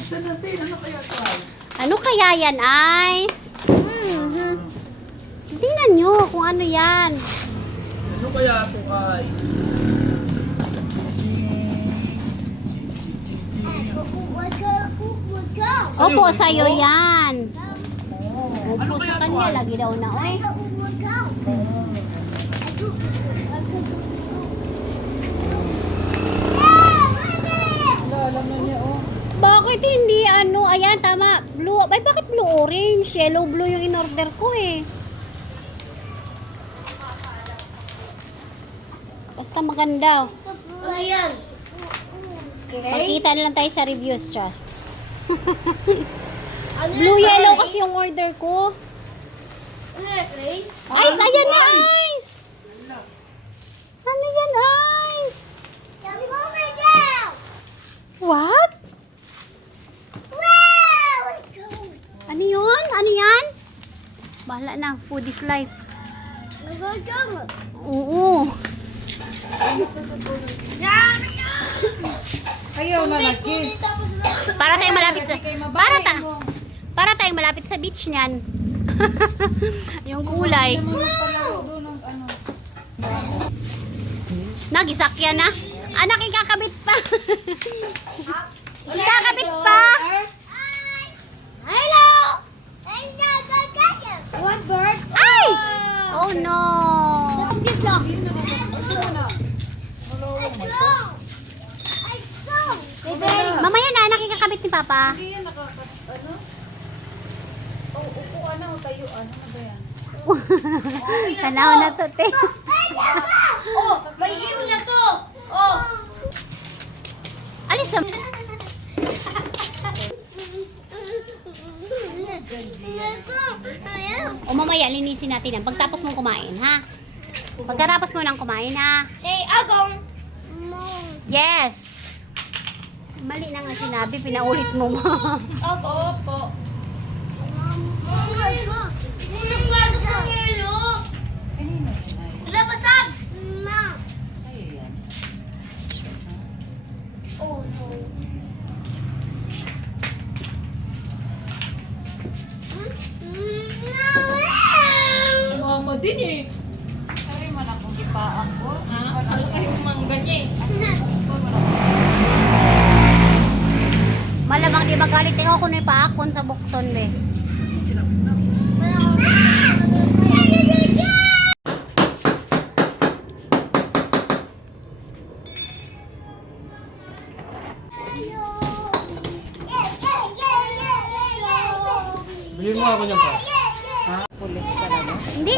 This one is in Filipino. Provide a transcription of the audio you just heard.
buksan natin. Ano kaya ito? Ano kaya yan, Ice? Tingnan nyo kung ano yan. Ano kaya ito, guys? Opo, sa'yo yan. Ano Opo, kaya sa ito, kanya. Ice? Lagi daw na, oy. Alam na niya, oh. Bakit hindi ano? Ayan, tama. Blue. Ay, bakit blue-orange? Yellow-blue yung in-order ko eh. Basta maganda. Ayan. Magkita na lang tayo sa reviews, Chas. Ano Blue-yellow kasi yung order ko. Ano yan, Clay? Ice, ayan na, Ice! Ano yan, Ice? What? Ano yun? Ano yan? Bahala na. Food is life. Oo. Ayaw na lagi. Para tayong malapit sa... Para tayong malapit sa beach niyan. Yung kulay. Nagisakyan na. Anak, ikakabit pa. Ikakabit pa. Hello! What bird? Ay! Oh no. Kiss lang. Mamaya na, anak, ikakabit ni Papa. Hindi yan ano? Oh, upuan na o tayuan. Ano ba yan? Tanaw na to, te. Oh, may hiyo na to. Oh. Alis na. O mamaya, linisin natin yan. Pagtapos mong kumain, ha? Pagkatapos mo nang kumain, ha? Say agong. Yes! Mali na nga sinabi, pinaulit mo mo. Opo. Oh my God. Nagpasok ng yelo. Kanino yan ay? Wala basag. Ma. Ay, yan. Oh no. Mama din eh. Sorry man akong ipaan ko. Ano kayo mangga niya eh? Malamang di magalit ikaw kung ipaakon sa bukton, be. Bilhin mo ako niyan pa. Pulis talaga. Hindi.